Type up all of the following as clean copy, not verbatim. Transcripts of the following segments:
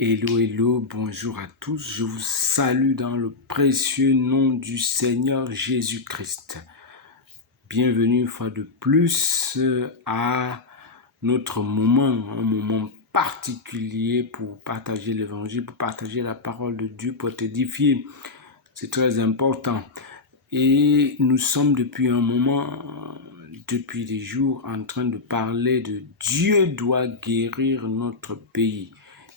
Hello, hello, bonjour à tous. Je vous salue dans le précieux nom du Seigneur Jésus-Christ. Bienvenue une fois de plus à notre moment, un moment particulier pour partager l'évangile, pour partager la parole de Dieu, pour t'édifier. C'est très important. Et nous sommes depuis un moment, depuis des jours, en train de parler de Dieu doit guérir notre pays.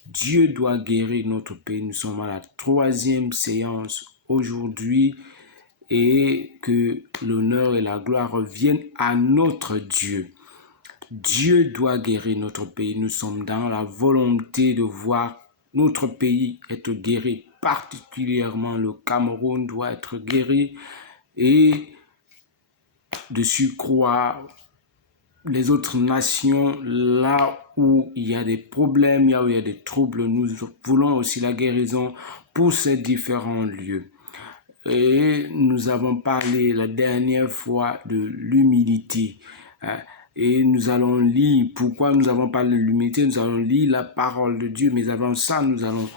Dieu doit guérir notre pays. Nous sommes à la 3e séance aujourd'hui et que l'honneur et la gloire reviennent à notre Dieu. Dieu doit guérir notre pays. Nous sommes dans la volonté de voir notre pays être guéri. Particulièrement le Cameroun doit être guéri et de surcroît les autres nations, là où il y a des problèmes, là où il y a des troubles, nous voulons aussi la guérison pour ces différents lieux. Et nous avons parlé la dernière fois de l'humilité. Et nous allons lire, pourquoi nous avons parlé de l'humilité, nous allons lire la parole de Dieu, mais avant ça, nous allons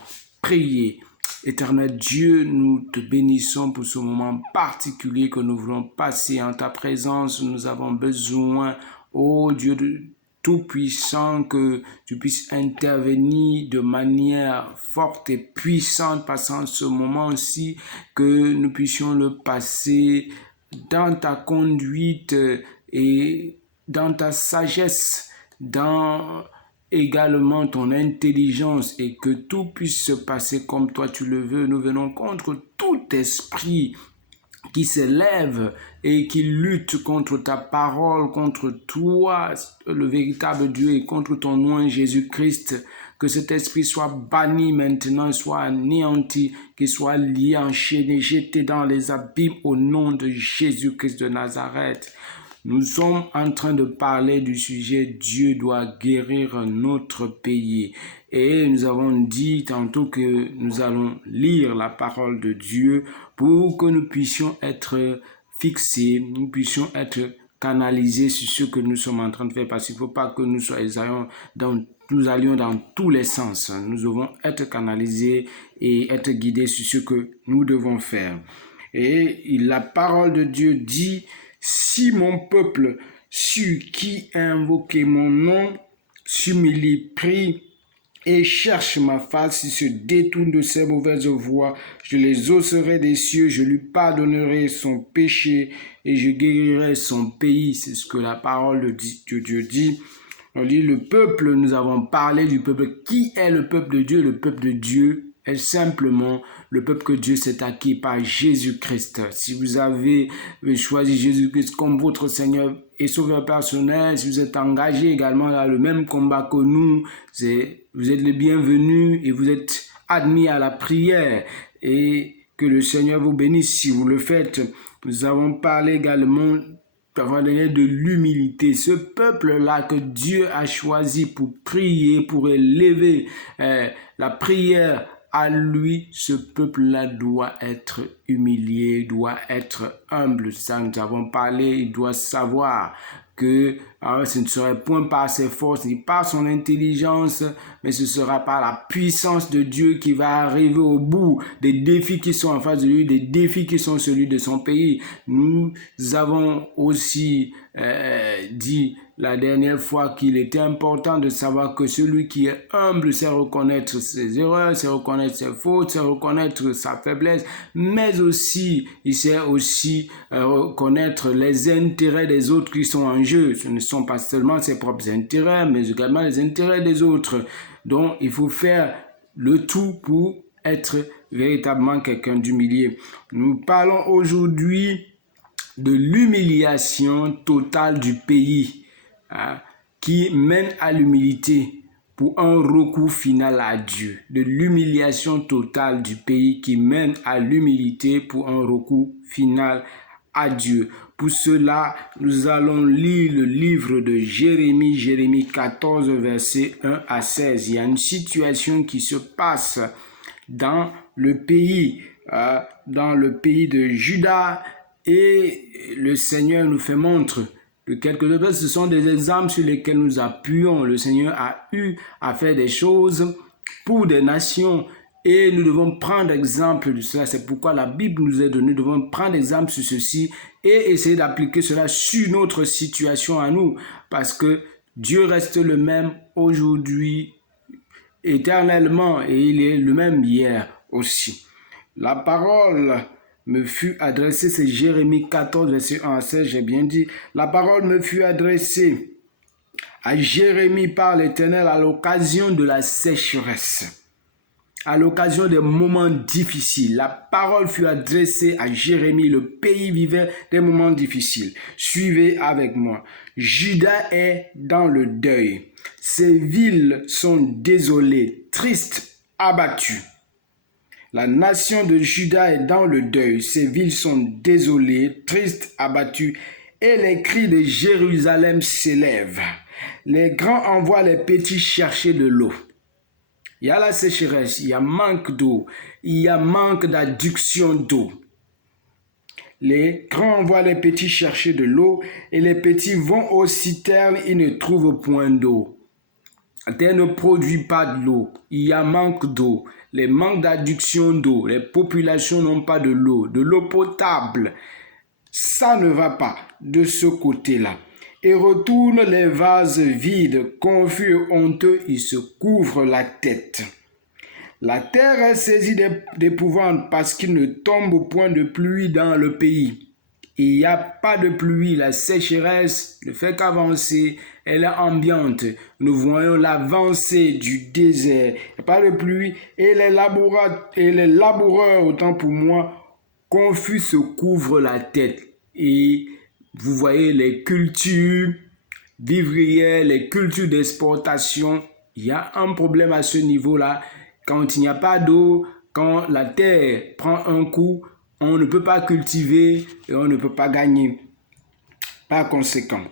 prier. Éternel Dieu, nous te bénissons pour ce moment particulier que nous voulons passer en ta présence. Nous avons besoin, ô Dieu Tout-Puissant, que tu puisses intervenir de manière forte et puissante, passant ce moment-ci, que nous puissions le passer dans ta conduite et dans ta sagesse, dans également ton intelligence, et que tout puisse se passer comme toi tu le veux. Nous venons contre tout esprit qui s'élève et qui lutte contre ta parole, contre toi, le véritable Dieu, et contre ton nom Jésus-Christ. Que cet esprit soit banni maintenant, soit anéanti, qu'il soit lié, enchaîné, jeté dans les abîmes au nom de Jésus-Christ de Nazareth. Nous sommes en train de parler du sujet « Dieu doit guérir notre pays ». Et nous avons dit tantôt que nous allons lire la parole de Dieu pour que nous puissions être fixés, nous puissions être canalisés sur ce que nous sommes en train de faire. Parce qu'il ne faut pas que nous allions dans tous les sens. Nous devons être canalisés et être guidés sur ce que nous devons faire. Et la parole de Dieu dit: si mon peuple, sur qui a invoqué mon nom, s'humilie, prie et cherche ma face, s'il se détourne de ses mauvaises voies, je les hausserai des cieux, je lui pardonnerai son péché et je guérirai son pays. C'est ce que la parole de Dieu dit. On dit le peuple, nous avons parlé du peuple. Qui est le peuple de Dieu? Le peuple de Dieu est simplement le peuple que Dieu s'est acquis par Jésus-Christ. Si vous avez choisi Jésus-Christ comme votre Seigneur et Sauveur personnel, si vous êtes engagé également dans le même combat que nous, vous êtes les bienvenus et vous êtes admis à la prière. Et que le Seigneur vous bénisse si vous le faites. Nous avons parlé également de l'humilité, ce peuple-là que Dieu a choisi pour prier, pour élever la prière à lui. Ce peuple-là doit être humilié, doit être humble. Ça, nous avons parlé, il doit savoir que ce ne serait point par ses forces ni par son intelligence, mais ce sera par la puissance de Dieu qui va arriver au bout des défis qui sont en face de lui, des défis qui sont celui de son pays. Nous avons aussi dit la dernière fois qu'il était important de savoir que celui qui est humble sait reconnaître ses erreurs, sait reconnaître ses fautes, sait reconnaître sa faiblesse, mais aussi il sait aussi reconnaître les intérêts des autres qui sont en jeu. Ce ne sont pas seulement ses propres intérêts, mais également les intérêts des autres. Donc il faut faire le tout pour être véritablement quelqu'un d'humilié. Nous parlons aujourd'hui de l'humiliation totale du pays qui mène à l'humilité pour un recours final à Dieu. De l'humiliation totale du pays qui mène à l'humilité pour un recours final à Dieu. Pour cela, nous allons lire le livre de Jérémie, Jérémie 14, versets 1 à 16. Il y a une situation qui se passe dans le pays de Juda, et le Seigneur nous fait montre de quelques choses. Ce sont des exemples sur lesquels nous appuyons. Le Seigneur a eu à faire des choses pour des nations. Et nous devons prendre exemple de cela. C'est pourquoi la Bible nous est donnée. Nous devons prendre exemple sur ceci et essayer d'appliquer cela sur notre situation à nous. Parce que Dieu reste le même aujourd'hui, éternellement, et il est le même hier aussi. La parole me fut adressée, c'est Jérémie 14, verset 1 à 16, j'ai bien dit. La parole me fut adressée à Jérémie par l'Éternel à l'occasion de la sécheresse. À l'occasion des moments difficiles, la parole fut adressée à Jérémie. Le pays vivait des moments difficiles. Suivez avec moi. Juda est dans le deuil. Ses villes sont désolées, tristes, abattues. La nation de Juda est dans le deuil. Ses villes sont désolées, tristes, abattues. Et les cris de Jérusalem s'élèvent. Les grands envoient les petits chercher de l'eau. Il y a la sécheresse, il y a manque d'eau, il y a manque d'adduction d'eau. Les grands envoient les petits chercher de l'eau et les petits vont aux citernes, ils ne trouvent point d'eau. La terre ne produit pas de l'eau, il y a manque d'eau, les manques d'adduction d'eau, les populations n'ont pas de l'eau potable. Ça ne va pas de ce côté-là. Et retournent les vases vides, confus et honteux, ils se couvrent la tête. La terre est saisie d'épouvante parce qu'il ne tombe point de pluie dans le pays. Il n'y a pas de pluie, la sécheresse ne fait qu'avancer, elle est ambiante. Nous voyons l'avancée du désert, il n'y a pas de pluie, et les laboureurs, autant pour moi, confus se couvrent la tête. Et vous voyez les cultures vivrières, les cultures d'exportation, il y a un problème à ce niveau-là. Quand il n'y a pas d'eau, quand la terre prend un coup, on ne peut pas cultiver et on ne peut pas gagner. Par conséquent,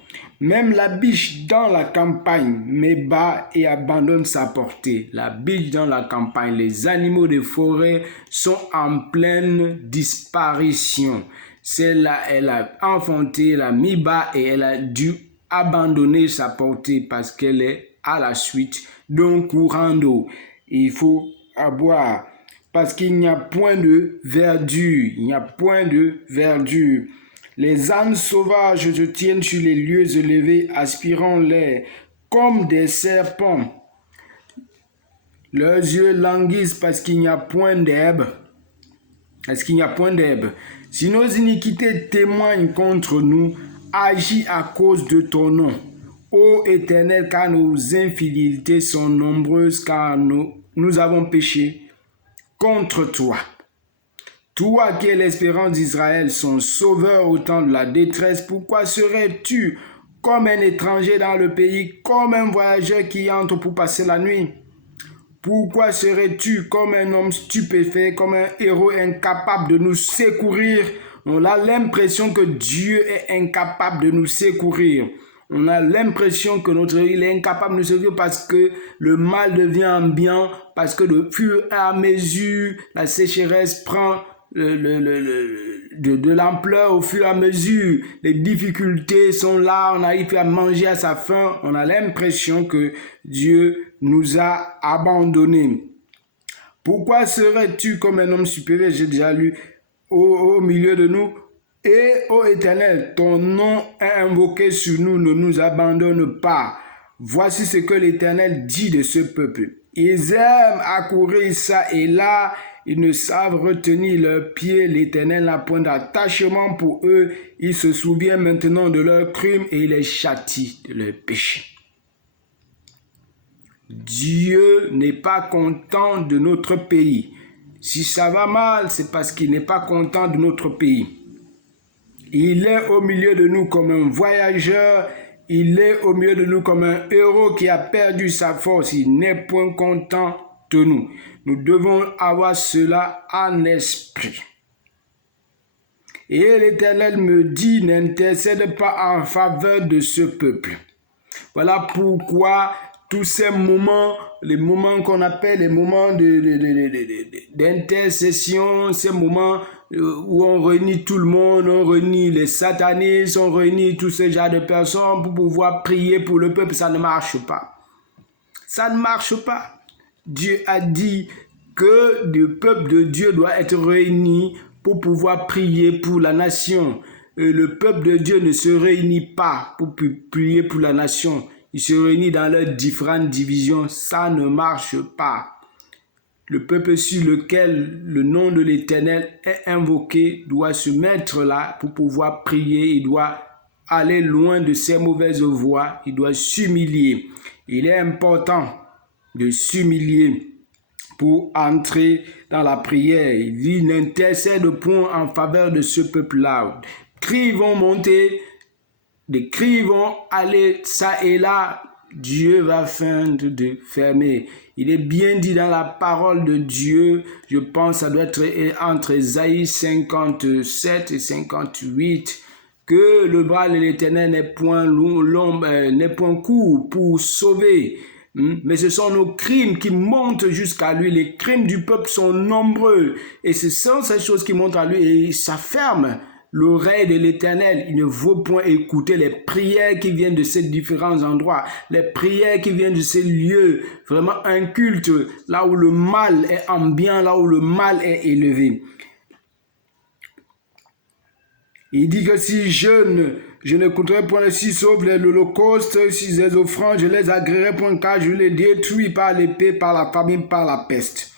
même la biche dans la campagne met bas et abandonne sa portée. La biche dans la campagne, les animaux des forêts sont en pleine disparition. Celle-là, elle a enfanté, elle a mis bas et elle a dû abandonner sa portée parce qu'elle est à la suite d'un courant d'eau. Il faut boire parce qu'il n'y a point de verdure. Il n'y a point de verdure. Les ânes sauvages se tiennent sur les lieux élevés, aspirant l'air comme des serpents. Leurs yeux languissent parce qu'il n'y a point d'herbe. Parce qu'il n'y a point d'herbe. Si nos iniquités témoignent contre nous, agis à cause de ton nom. Ô Éternel, car nos infidélités sont nombreuses, car nous avons péché contre toi. Toi qui es l'espérance d'Israël, son sauveur au temps de la détresse, pourquoi serais-tu comme un étranger dans le pays, comme un voyageur qui entre pour passer la nuit? Pourquoi serais-tu comme un homme stupéfait, comme un héros incapable de nous secourir? On a l'impression que Dieu est incapable de nous secourir. On a l'impression que il est incapable de nous secourir parce que le mal devient ambiant, parce que de fur et à mesure, la sécheresse prend de l'ampleur au fur et à mesure. Les difficultés sont là, on arrive à manger à sa faim. On a l'impression que Dieu nous a abandonnés. Pourquoi serais-tu comme un homme supérieur? J'ai déjà lu au milieu de nous. Et ô Éternel, ton nom est invoqué sur nous, ne nous abandonne pas. Voici ce que l'Éternel dit de ce peuple. Ils aiment accourir ça et là, ils ne savent retenir leurs pieds. L'Éternel n'a point d'attachement pour eux. Il se souvient maintenant de leurs crimes et il les châtie de leurs péchés. Dieu n'est pas content de notre pays. Si ça va mal, c'est parce qu'il n'est pas content de notre pays. Il est au milieu de nous comme un voyageur. Il est au milieu de nous comme un héros qui a perdu sa force. Il n'est point content de nous. Nous devons avoir cela en esprit. Et l'Éternel me dit, n'intercède pas en faveur de ce peuple. Voilà pourquoi tous ces moments, les moments qu'on appelle les moments d'intercession, ces moments où on réunit tout le monde, on réunit les satanistes, on réunit tous ces genres de personnes pour pouvoir prier pour le peuple, ça ne marche pas. Ça ne marche pas. Dieu a dit que le peuple de Dieu doit être réuni pour pouvoir prier pour la nation. Le peuple de Dieu ne se réunit pas pour prier pour la nation. Il se réunit dans leurs différentes divisions. Ça ne marche pas. Le peuple sur lequel le nom de l'Éternel est invoqué doit se mettre là pour pouvoir prier. Il doit aller loin de ses mauvaises voies. Il doit s'humilier. Il est important de s'humilier pour entrer dans la prière. Il n'intercède point en faveur de ce peuple-là. Cris vont monter, des cris vont aller ça et là. Dieu va feindre de fermer. Il est bien dit dans la parole de Dieu, je pense que ça doit être entre Ésaïe 57 et 58, que le bras de l'Éternel n'est point long, n'est point court pour sauver. Mais ce sont nos crimes qui montent jusqu'à lui. Les crimes du peuple sont nombreux. Et ce sont ces choses qui montent à lui. Et ça ferme l'oreille de l'Éternel. Il ne vaut point écouter les prières qui viennent de ces différents endroits. Les prières qui viennent de ces lieux. Vraiment un culte. Là où le mal est ambiant. Là où le mal est élevé. Il dit que si je n'écouterai point si sauf l'holocauste, si les offrandes, je les agréerai point, car je les détruis par l'épée, par la famine, par la peste.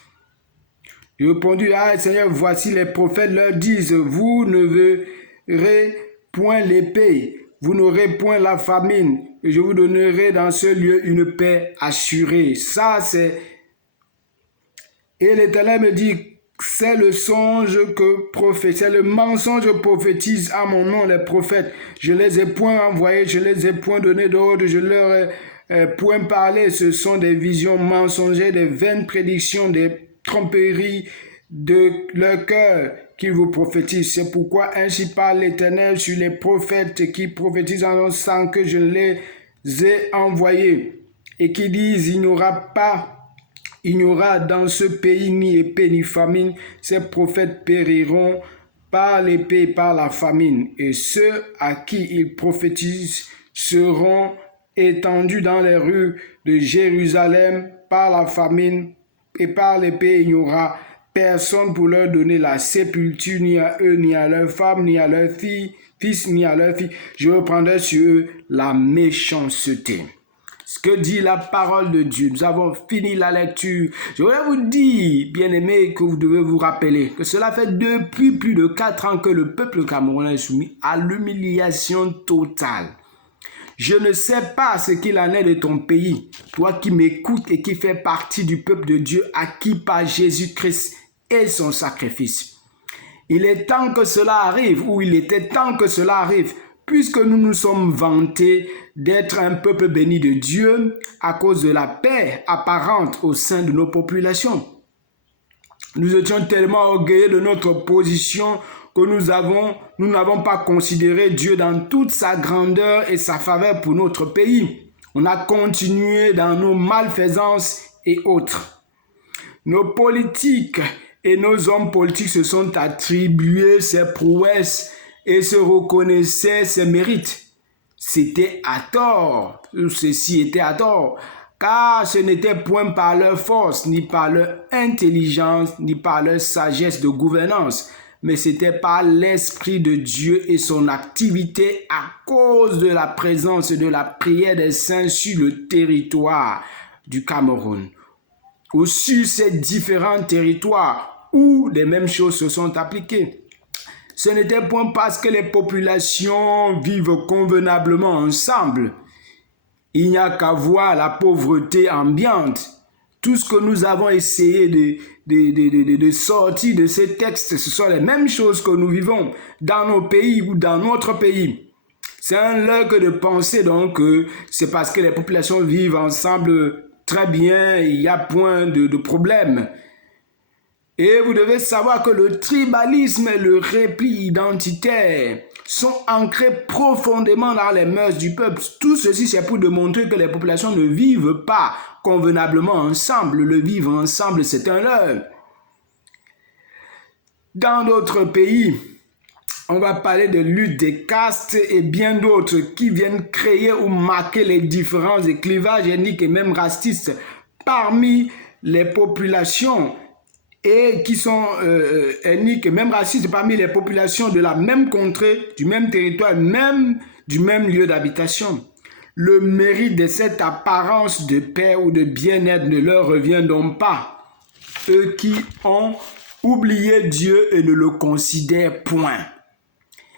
J'ai répondu, ah Seigneur, voici les prophètes leur disent, vous ne verrez point l'épée, vous n'aurez point la famine, et je vous donnerai dans ce lieu une paix assurée. Ça c'est... Et l'Éternel me dit, c'est le songe que prophétise, c'est le mensonge que prophétise à mon nom les prophètes. Je les ai point envoyés, je les ai point donné d'ordre, je leur ai point parlé. Ce sont des visions mensongères, des vaines prédictions, des tromperies de leur cœur qu'ils vous prophétisent. C'est pourquoi ainsi parle l'Éternel sur les prophètes qui prophétisent en sans que je les ai envoyés et qui disent il n'y aura dans ce pays ni épée ni famine, ces prophètes périront par l'épée et par la famine, et ceux à qui ils prophétisent seront étendus dans les rues de Jérusalem par la famine et par l'épée. Il n'y aura personne pour leur donner la sépulture, ni à eux, ni à leurs femmes, ni à leurs fils, ni à leurs filles. Je reprendrai sur eux la méchanceté. Ce que dit la parole de Dieu. Nous avons fini la lecture. Je voudrais vous dire, bien-aimés, que vous devez vous rappeler que cela fait depuis plus de 4 ans que le peuple camerounais est soumis à l'humiliation totale. Je ne sais pas ce qu'il en est de ton pays, toi qui m'écoutes et qui fais partie du peuple de Dieu acquis par Jésus-Christ et son sacrifice. Il est temps que cela arrive, ou il était temps que cela arrive, puisque nous nous sommes vantés d'être un peuple béni de Dieu à cause de la paix apparente au sein de nos populations. Nous étions tellement orgueilleux de notre position que nous n'avons pas considéré Dieu dans toute sa grandeur et sa faveur pour notre pays. On a continué dans nos malfaisances et autres. Nos politiques et nos hommes politiques se sont attribués ces prouesses et se reconnaissaient ses mérites. C'était à tort, ceci était à tort, car ce n'était point par leur force, ni par leur intelligence, ni par leur sagesse de gouvernance, mais c'était par l'Esprit de Dieu et son activité à cause de la présence de la prière des saints sur le territoire du Cameroun, ou sur ces différents territoires où les mêmes choses se sont appliquées. Ce n'était point parce que les populations vivent convenablement ensemble. Il n'y a qu'à voir la pauvreté ambiante. Tout ce que nous avons essayé de sortir de ces textes, ce sont les mêmes choses que nous vivons dans nos pays ou dans notre pays. C'est un leurre de penser donc que c'est parce que les populations vivent ensemble très bien, il n'y a point de problème. Et vous devez savoir que le tribalisme et le repli identitaire sont ancrés profondément dans les mœurs du peuple. Tout ceci, c'est pour démontrer que les populations ne vivent pas convenablement ensemble. Le vivre ensemble, c'est un leurre. Dans d'autres pays, on va parler de lutte des castes et bien d'autres qui viennent créer ou marquer les différences et clivages ethniques et même racistes parmi les populations et qui sont ethniques, même racistes parmi les populations de la même contrée, du même territoire, même du même lieu d'habitation. Le mérite de cette apparence de paix ou de bien-être ne leur revient donc pas. Eux qui ont oublié Dieu et ne le considèrent point.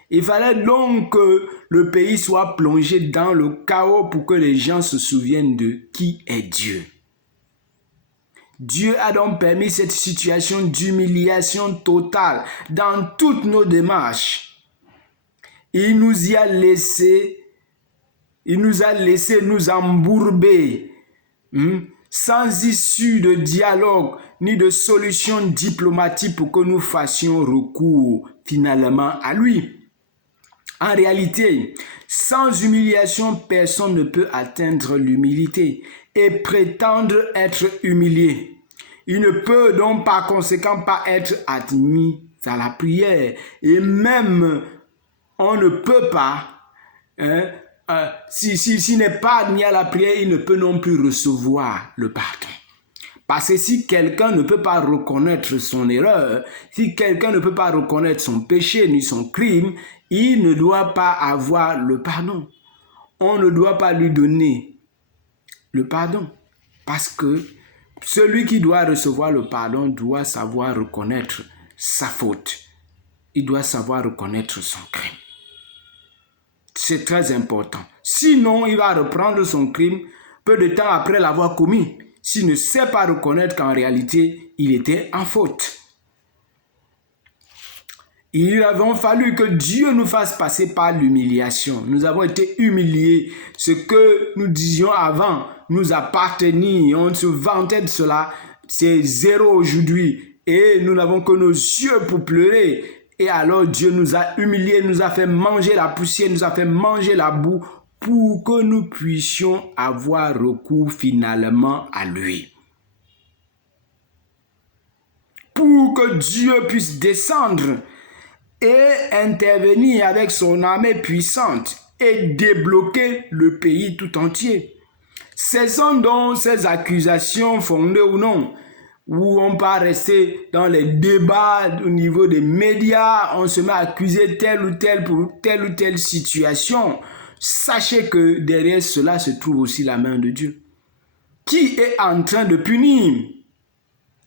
Il fallait donc que le pays soit plongé dans le chaos pour que les gens se souviennent de qui est Dieu. Dieu a donc permis cette situation d'humiliation totale dans toutes nos démarches. Il nous a laissé nous embourber, sans issue de dialogue ni de solution diplomatique pour que nous fassions recours finalement à lui. En réalité, sans humiliation, personne ne peut atteindre l'humilité et prétendre être humilié. Il ne peut donc par conséquent pas être admis à la prière. Et même, on ne peut pas, s'il n'est pas admis à la prière, il ne peut non plus recevoir le pardon. Parce que si quelqu'un ne peut pas reconnaître son erreur, si quelqu'un ne peut pas reconnaître son péché ni son crime, il ne doit pas avoir le pardon. On ne doit pas lui donner le pardon. Parce que celui qui doit recevoir le pardon doit savoir reconnaître sa faute. Il doit savoir reconnaître son crime. C'est très important. Sinon, il va reprendre son crime peu de temps après l'avoir commis. S'il ne sait pas reconnaître qu'en réalité, il était en faute. Il avait fallu que Dieu nous fasse passer par l'humiliation. Nous avons été humiliés. Ce que nous disions avant nous appartenait. On se vantait de cela. C'est zéro aujourd'hui. Et nous n'avons que nos yeux pour pleurer. Et alors Dieu nous a humiliés, nous a fait manger la poussière, nous a fait manger la boue pour que nous puissions avoir recours finalement à lui. Pour que Dieu puisse descendre et intervenir avec son armée puissante et débloquer le pays tout entier. Cessons donc ces accusations fondées ou non, où on va rester dans les débats au niveau des médias, on se met à accuser tel ou tel pour telle ou telle situation. Sachez que derrière cela se trouve aussi la main de Dieu, qui est en train de punir,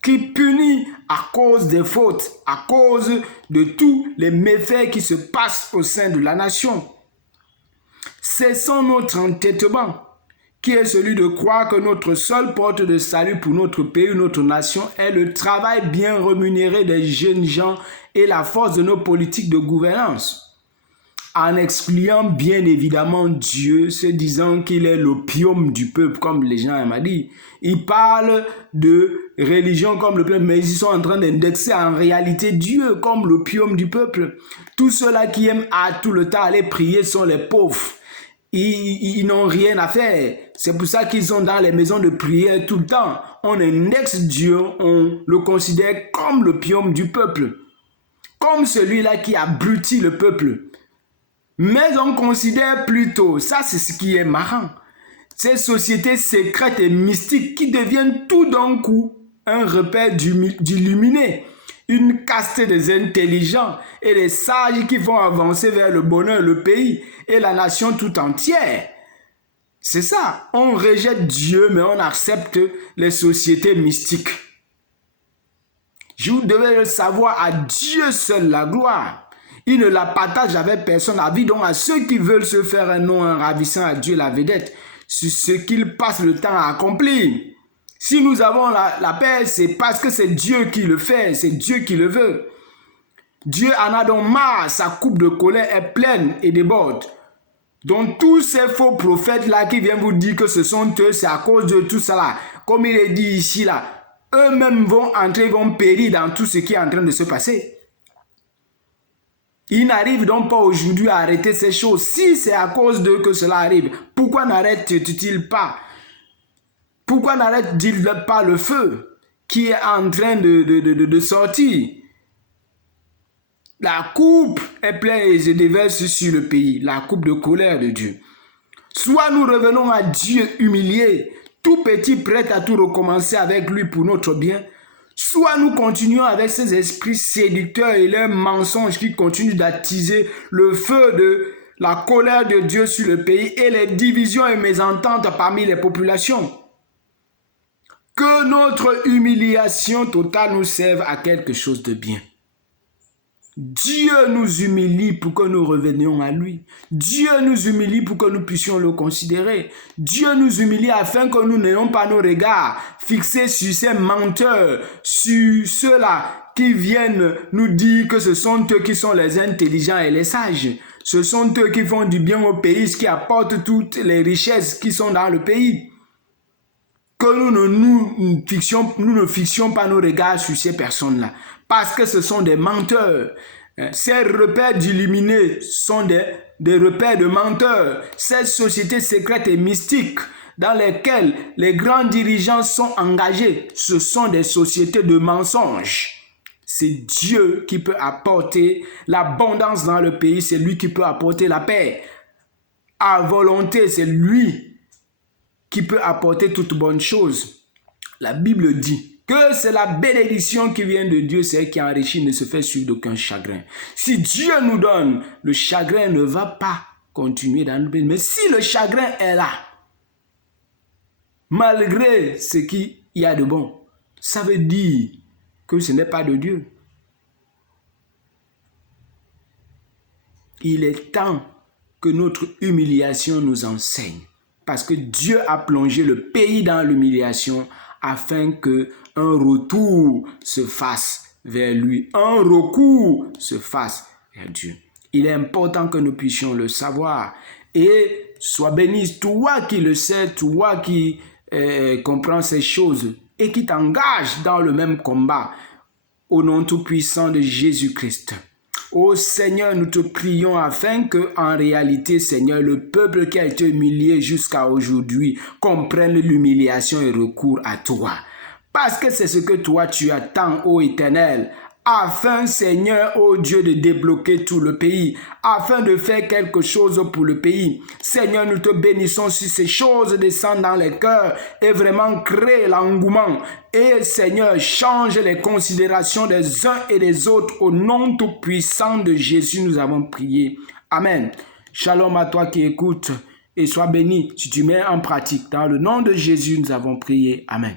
qui punit à cause des fautes, à cause de tous les méfaits qui se passent au sein de la nation. Cessons notre entêtement, qui est celui de croire que notre seule porte de salut pour notre pays, notre nation, est le travail bien rémunéré des jeunes gens et la force de nos politiques de gouvernance. En excluant bien évidemment Dieu, se disant qu'il est l'opium du peuple, comme les gens m'ont dit. Ils parlent de religion comme le peuple, mais ils sont en train d'indexer en réalité Dieu comme l'opium du peuple. Tous ceux-là qui aiment à tout le temps aller prier sont les pauvres. Ils n'ont rien à faire. C'est pour ça qu'ils sont dans les maisons de prière tout le temps. On indexe Dieu, on le considère comme l'opium du peuple. Comme celui-là qui abrutit le peuple. Mais on considère plutôt, ça c'est ce qui est marrant, ces sociétés secrètes et mystiques qui deviennent tout d'un coup un repère d'illuminés, une caste des intelligents et des sages qui vont avancer vers le bonheur, le pays et la nation tout entière. C'est ça, on rejette Dieu mais on accepte les sociétés mystiques. Vous devez le savoir, à Dieu seul la gloire. Il ne la partage avec personne. Avis donc à ceux qui veulent se faire un nom en ravissant à Dieu la vedette sur ce qu'ils passent le temps à accomplir. Si nous avons la paix, c'est parce que c'est Dieu qui le fait, c'est Dieu qui le veut. Dieu en a donc marre, sa coupe de colère est pleine et déborde. Donc tous ces faux prophètes-là qui viennent vous dire que ce sont eux, c'est à cause de tout cela. Comme il est dit ici, là, eux-mêmes vont entrer, vont périr dans tout ce qui est en train de se passer. Ils n'arrivent donc pas aujourd'hui à arrêter ces choses. Si c'est à cause d'eux que cela arrive, pourquoi n'arrêtent-ils pas? Pourquoi n'arrêtent-ils pas le feu qui est en train de sortir? La coupe est pleine et se déverse sur le pays. La coupe de colère de Dieu. Soit nous revenons à Dieu humilié, tout petit, prêt à tout recommencer avec lui pour notre bien, soit nous continuons avec ces esprits séducteurs et leurs mensonges qui continuent d'attiser le feu de la colère de Dieu sur le pays et les divisions et mésententes parmi les populations. Que notre humiliation totale nous serve à quelque chose de bien. Dieu nous humilie pour que nous revenions à lui. Dieu nous humilie pour que nous puissions le considérer. Dieu nous humilie afin que nous n'ayons pas nos regards fixés sur ces menteurs, sur ceux-là qui viennent nous dire que ce sont eux qui sont les intelligents et les sages. Ce sont eux qui font du bien au pays, qui apportent toutes les richesses qui sont dans le pays. Que nous ne fixions pas nos regards sur ces personnes-là. Parce que ce sont des menteurs. Ces repères d'illuminés sont des repères de menteurs. Ces sociétés secrètes et mystiques dans lesquelles les grands dirigeants sont engagés, ce sont des sociétés de mensonges. C'est Dieu qui peut apporter l'abondance dans le pays. C'est lui qui peut apporter la paix. À volonté, c'est lui qui peut apporter toute bonne chose. La Bible dit que c'est la bénédiction qui vient de Dieu, c'est qui enrichit, ne se fait suivre d'aucun chagrin. Si Dieu nous donne, le chagrin ne va pas continuer dans le pays. Mais si le chagrin est là, malgré ce qu'il y a de bon, ça veut dire que ce n'est pas de Dieu. Il est temps que notre humiliation nous enseigne. Parce que Dieu a plongé le pays dans l'humiliation afin qu'un retour se fasse vers lui. Un recours se fasse vers Dieu. Il est important que nous puissions le savoir. Et sois béni, toi qui le sais, toi qui comprends ces choses et qui t'engages dans le même combat. Au nom tout-puissant de Jésus-Christ. Ô Seigneur, nous te prions afin que, en réalité, Seigneur, le peuple qui a été humilié jusqu'à aujourd'hui comprenne l'humiliation et recourt à toi. Parce que c'est ce que toi tu attends, ô Éternel, afin, Seigneur, ô Dieu, de débloquer tout le pays, afin de faire quelque chose pour le pays. Seigneur, nous te bénissons si ces choses descendent dans les cœurs et vraiment créent l'engouement. Et Seigneur, change les considérations des uns et des autres. Au nom tout-puissant de Jésus, nous avons prié. Amen. Shalom à toi qui écoutes et sois béni si tu mets en pratique. Dans le nom de Jésus, nous avons prié. Amen.